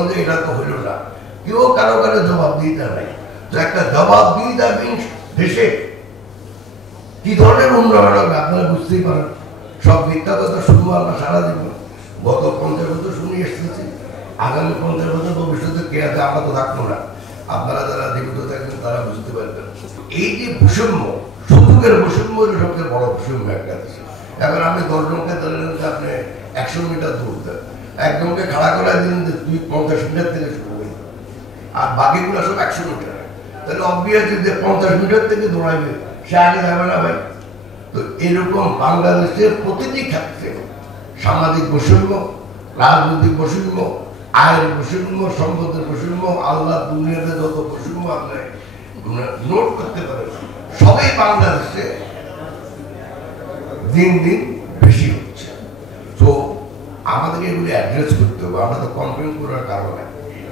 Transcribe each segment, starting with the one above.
বলেন যে এটা তো হইল না, কেউ কারো কারো জবাব দিতে নাই। তো একটা জবাব দিই দেশে কি ধরনের উন্নয়ন হবে আপনারা বুঝতেই পারেন। সব মিথ্যা কথা শুনবো আমরা সারা জীবন, গত 50 বছর শুনে এসেছি, আগামী 50 বছর ভবিষ্যতে কে আছে আমরা তো থাকবো না, আপনারা যারা জীবিত থাকবেন তারা বুঝতে পারবেন। এই যে বৈষম্য, সুযোগের বৈষম্য হলো সবচেয়ে বড় বৈষম্য একটা দেশে। এখন আপনি 10 জনকে ধরেন যে আপনি 100 মিটার দৌড়তেন, একজনকে খাড়া করে দিলেন যে তুই 50 মিটার থেকে শুরু করি, আর বাকিগুলো সব 100 মিটার, তাহলে অবভিয়াসলি যে 50 মিটার থেকে দৌড়াইবে সে আগে যাবে না ভাই। তো এরকম বাংলাদেশের প্রতিটি ক্ষেত্রে সামাজিক বৈষম্য, রাজনৈতিক বৈষম্য, আয়ের বৈষম্য, সম্পদের বৈষম্য, আল্লাহ দুনিয়াতে যত বৈষম্য আপনি নোট করতে পারেন, সবই বাংলাদেশে দিন দিন বেশি হচ্ছে। তো আমাদেরকে এগুলি অ্যাড্রেস করতে হবে, আমরা তো কমপ্লেন করার কারণে।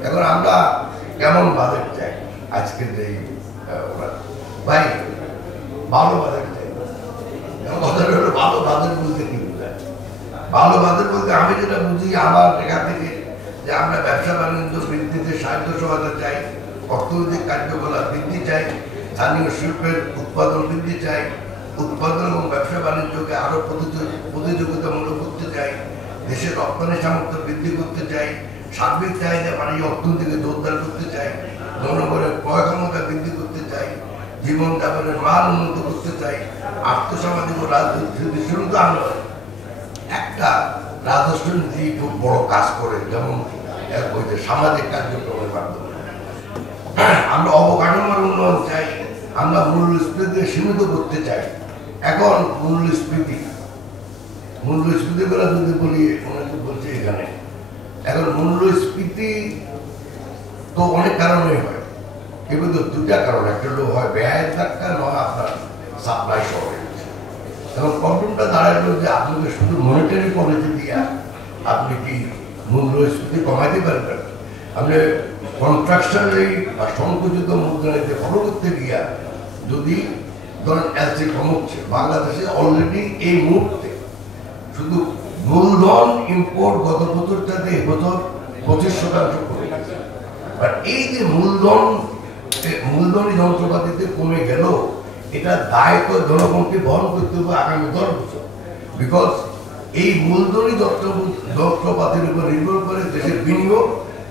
এখন আমরা কেমন বাজেট চাই আজকের যে ভাই, ভালো বাজেট চাই। কথাটা হলো ভালো বাজেট বলতে কি বোঝায়? ভালো বাজেট বলতে আমি যেটা বুঝি আমার এখান থেকে যে আমরা ব্যবসা বাণিজ্য বৃদ্ধিতে সাহায্য সহায়তা চাই, অর্থনৈতিক কার্যকলাপ বৃদ্ধি চাই, স্থানীয় শিল্পের উৎপাদন বৃদ্ধি চাই, উৎপাদন এবং ব্যবসা বাণিজ্যকে আরো প্রতিযোগিতামূলক করতে চাই, দেশের রপ্তানি সামর্থ্য বৃদ্ধি করতে চাই, সার্বিক চাহিদা বাণিজ্য অর্থনীতিকে জোরদার করতে চাই, জনগণের ক্রয় ক্ষমতা বৃদ্ধি করতে চাই, জীবনযাপনের মান উন্নত করতে চাই, আর্থসামাজিক ও রাজনৈতিক শুরুতা নয়। একটা রাজস্ব নীতি খুব বড় কাজ করে, যেমন সামাজিক কার্যক্রমের মাধ্যমে আমরা অবকাঠামোর উন্নয়ন চাই, আমরা মূল্যস্ফীতিকে সীমিত করতে চাই। এখন মূল্যস্ফীতি করে যদি বলি, অনেকে বলছে এখানে এখন মূল্যস্ফীতি তো অনেক কারণে হয়, এবার তো দুটা কারণ, একটা হলো হয় ব্যয়ের ধাক্কা, নয় আপনার সাপ্লাই শর্টেজ। এখন প্রবলেমটা দাঁড়ালো যে আপনাকে শুধু মনিটারি পলিসি দিয়া আপনি কি মূল্যস্ফীতি কমাইতে পারবেন? আপনি কন্ট্রাকশনারি বা সংকুচিত মুদ্রানীতি ফলো করতে গিয়া যদি ধরেন এলসি কমছে, বাংলাদেশে অলরেডি এই মুহূর্তে শুধু মূলধন ইম্পোর্ট গত বছর চাইতে এবছর 25% কমে গেছে। আর এই যে মূলধনী যন্ত্রপাতিতে কমে গেল, এটা দায়িত্ব জনগণকে বহন করতে হবে আগামী 10 বছর। বিকজ এই মূলধনী যন্ত্রপাতির উপর নির্ভর করে দেশের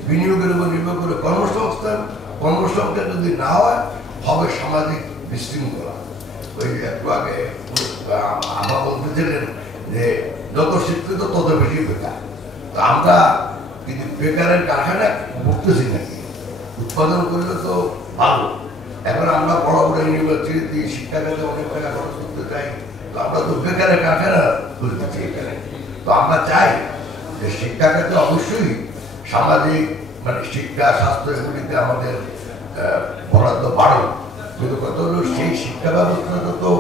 বিনিয়োগের উপর নির্ভর করে কর্মসংস্থান যদি না হয়, হবে সামাজিক বিশৃঙ্খলা। ওই একটু আগে আমরা বলতেছিলেন যে যত শিক্ষিত তত বেশি বেকার। তো আমরা কিন্তু বেকারের কারখানা ভুগতেছি নাকি? উৎপাদন করলে তো ভালো। এখন আমরা বড় বড় ইউনিভার্সিটি শিক্ষাখাতে অনেক টাকা খরচ করতে চাই, তো আমরা তো বেকারের কারখানা খুলতেছি এখানে। তো আমরা চাই যে শিক্ষাখাতে অবশ্যই সামাজিক শিক্ষা, স্বাস্থ্য এগুলিতে আমাদের বরাদ্দ বাড়ো, কিন্তু কত হলো সেই শিক্ষা ব্যবস্থাটা তো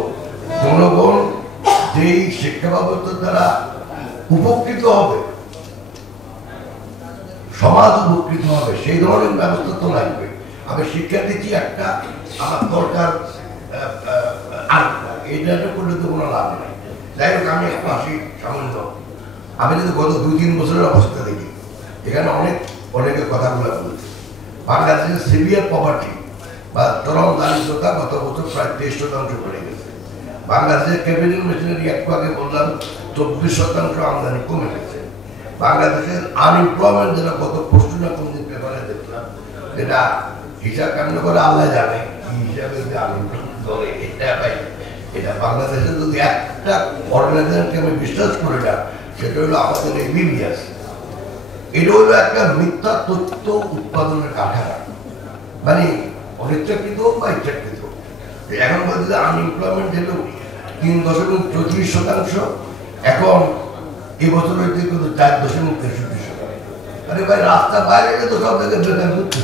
জনগণ যেই শিক্ষা ব্যবস্থার দ্বারা উপকৃত হবে, সমাজ উপকৃত হবে, সেই ধরনের ব্যবস্থা তো লাগবে। আমি শিক্ষা দিচ্ছি একটা, আমার দরকার এইটা করলে তো কোনো লাভ নেই। যাই হোক, আমি একটু আসি সামান্য। আমি যদি গত 2-3 বছরের অবস্থা দেখি, এখানে অনেকে কথাগুলো বলছে। বাংলাদেশের সিভিয়ার পভার্টি বা চরম দারিদ্রতা গত বছর প্রায় 23% বেড়ে গেছে। বাংলাদেশের ক্যাপিটাল মেশিনারি একটু আগে বললাম 24% আমদানি কমে গেছে। বাংলাদেশের আনএমপ্লয়মেন্ট যেটা গত পরশুনা কোন দিন পেপারে দেখলাম, যেটা হিসাব কেমন করে আল্লাহ জানে কি হিসাবে যে আনএমপ্লয়মেন্ট ধরে, এটা বাংলাদেশে যদি একটা অর্গানাইজেশনকে আমি বিশ্বাস করে না, সেটা হলো আমাদের এই বিবিএস। এটা হলো একটা মিথ্যা তথ্য উৎপাদনের কারখানা, মানে অনিচ্ছাকৃত বা ইচ্ছাকৃত। এখন বলতে আনএমপ্লয়মেন্ট যেন 3.34%, এখন এবছর হইতে কিন্তু 4.63%। আরে ভাই, রাস্তা বাইরে তো সব জায়গায় বেকার হচ্ছে,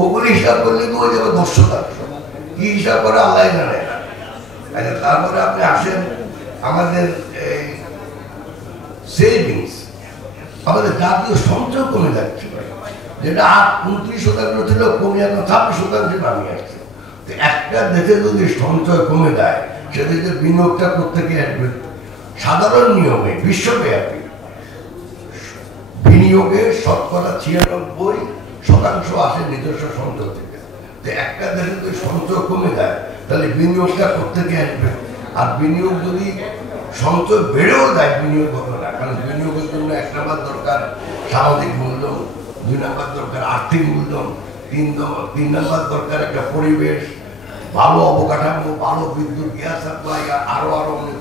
ওগুলি হিসাব করলে তো হয়ে যাবে 10%। কি হিসাব করে আল্লাহ জানে। আচ্ছা, তারপরে আপনি আসেন আমাদের এই সেভিংস, আমাদের জাতীয় সঞ্চয় কমে যাচ্ছে, যেটা 29% ছিল, কমে এখন 26% নামিয়ে আসছে। একটা দেশে যদি সঞ্চয় কমে যায়, সে দেশের বিনিয়োগটা প্রত্যেকে আসবে। সাধারণ নিয়মে বিশ্বব্যাপী বিনিয়োগের শতকরা 96% আসে নিজস্ব সঞ্চয় থেকে। তো একটা দেশে যদি সঞ্চয় কমে যায় তাহলে বিনিয়োগটা কোত্থেকে আসবে? আর বিনিয়োগ যদি সঞ্চয় বেড়েও যায় বিনিয়োগ হবে না, কারণ বিনিয়োগের জন্য 1 নম্বর দরকার সামাজিক মূলধন, 2 নম্বর দরকার আর্থিক মূলধন, 3 নম্বর দরকার একটা পরিবেশ, ভালো অবকাঠামো, ভালো বিদ্যুৎ, গ্যাস সাপ্লাই, আরো অনেক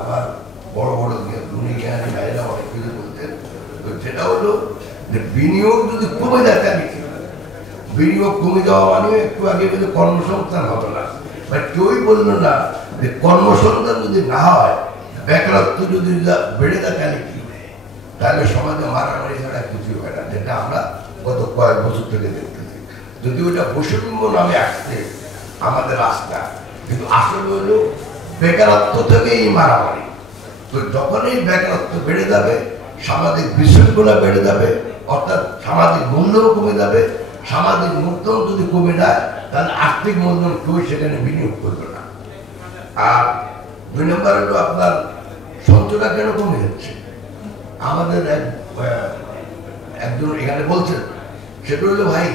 আবার বড় বড় দুনিয়ার ভাইরা অনেক কিছু বলতেন। তো সেটা হলো যে বিনিয়োগ যদি কমে যায় তাহলে বিনিয়োগ কমে যাওয়া মানে একটু আগে বলে কর্মসংস্থান হবে না, বাট কেউই বললো না যে কর্মসংস্থান যদি না হয়, বেকারত্ব যদি বেড়ে যায় তাহলে কি, তাহলে সমাজে মারামারি ছাড়া কিছু হয় না, যেটা আমরা গত কয়েক বছর থেকে দেখতেছি। যদি ওইটা বৈষম্য নামে আসছে আমাদের রাস্তা, কিন্তু আসলে হলো বেকারত্ব থেকেই মারামারি। তো যখন এই বেকারত্ব বেড়ে যাবে, সামাজিক বিশৃঙ্খলা বেড়ে যাবে, অর্থাৎ সামাজিক মূল্যও কমে যাবে। সামাজিক মূলধন যদি কমে যায় তাহলে আর্থিক মূলধন কেউ সেখানে বিনিয়োগ করবে না। আর 2 নম্বর হলো আপনার সঞ্চয়টা কেন কমে যাচ্ছে? আমাদের একজন এখানে বলছেন, সেটা হলো ভাই,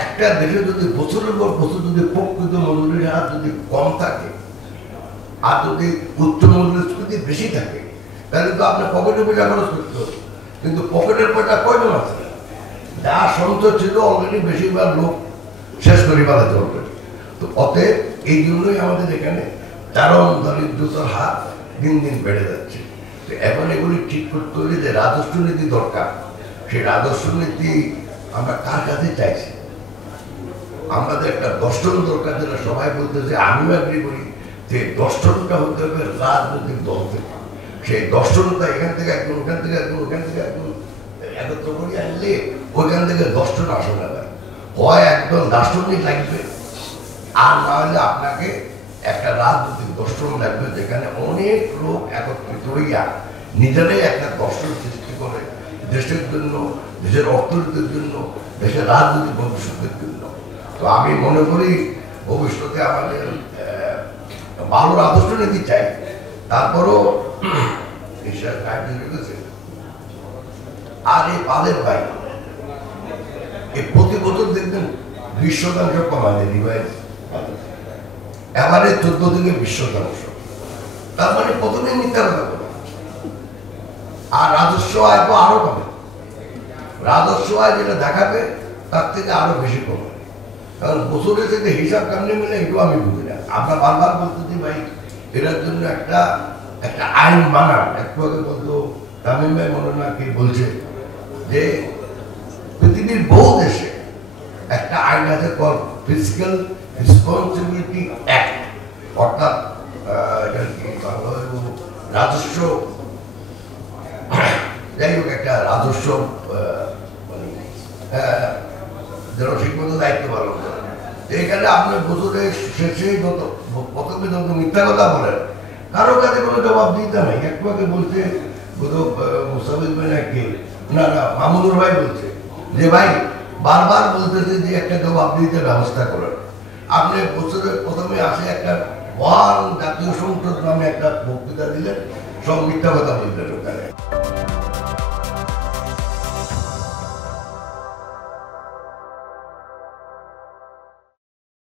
একটা দেশে যদি বছরের পর বছর যদি প্রকৃত মজুরির হার যদি কম থাকে আর যদি উচ্চ মূল্যস্ফীতি বেশি থাকে, তাহলে তো আপনার পকেটে পয়সা খরচ করতে হবে। কিন্তু পকেটের পয়সা কয়জন আছে? যা সঞ্চয় ছিল অলরেডি বেশিরভাগ লোক শেষ করে ফেলাতে হবে। তো অতএব এই জন্যই আমাদের এখানে চরম দরিদ্রতার হার দিন দিন বেড়ে যাচ্ছে। তো এখন এগুলি ঠিক করতে হলে যে রাজস্ব নীতি দরকার, সেই রাজস্ব নীতি আমরা কার কাছে চাইছি? আমাদের একটা দর্শন দরকার, যেটা সবাই বলতেছে, আমিও এগ্রি করি যে দর্শনটা হতে হবে রাজনৈতিক দল থেকে। সেই দর্শনটা এখান থেকে একদম, ওখান থেকে একদম, ওখান থেকে একদম একত্র করে আনলে ওইখান থেকে দর্শন আসে না। হয় একদম দার্শনিক লাগবে, আর না হলে আপনাকে একটা রাজনৈতিক দর্শন লাগবে, যেখানে অনেক লোক একত্রিত হইয়া নিজেরাই একটা দর্শন সৃষ্টি করে দেশের জন্য, দেশের অর্থনীতির জন্য, দেশের রাজনৈতিক ভবিষ্যতের জন্য। তো আমি মনে করি ভবিষ্যতে আমাদের ভালো রাজস্ব নীতি চাই। তারপরও আর এই বাদের ভাই এই প্রতি বছর দেখবেন 20% কমায় রিভাইজ, এবারে 14 থেকে 20%। তার মানে প্রথমে মিথ্যা কথা বলে। আর রাজস্ব আয় তো আরো কমে, রাজস্ব আয় যেটা দেখাবে তার থেকে আরো বেশি কমে, কারণ বছরের থেকে হিসাব কেমনে মিলে এটু আমি বুঝি না। আমরা বারবার বলতেছি ভাই এটার জন্য একটা আইন বানান। একটু আগে বলতো তামিম ভাই, মনে না কি বলছে যে পৃথিবীর বহু দেশে একটা আইন আছে কল ফিসক্যাল রেসপন্সিবিলিটি অ্যাক্ট, অর্থাৎ রাজস্ব, যাই হোক একটা রাজস্ব যেন ঠিক মতো দায়িত্ব পালন করে। এখানে আপনার বছরের শেষে যত প্রথমে যত মিথ্যা কথা বলেন, কারো কাছে কোনো জবাব দিতে নাই। একটু আগে বলছে মুস্তাফিজ ভাই নাকি না মামুনুর ভাই বলছে যে ভাই বারবার বলতেছে যে একটা জবাব দিতে ব্যবস্থা করেন। আপনি বছরের প্রথমে আসে একটা জাতীয় সংসদ নামে একটা বক্তৃতা দিলেন, সব মিথ্যা কথা বললেন ওখানে।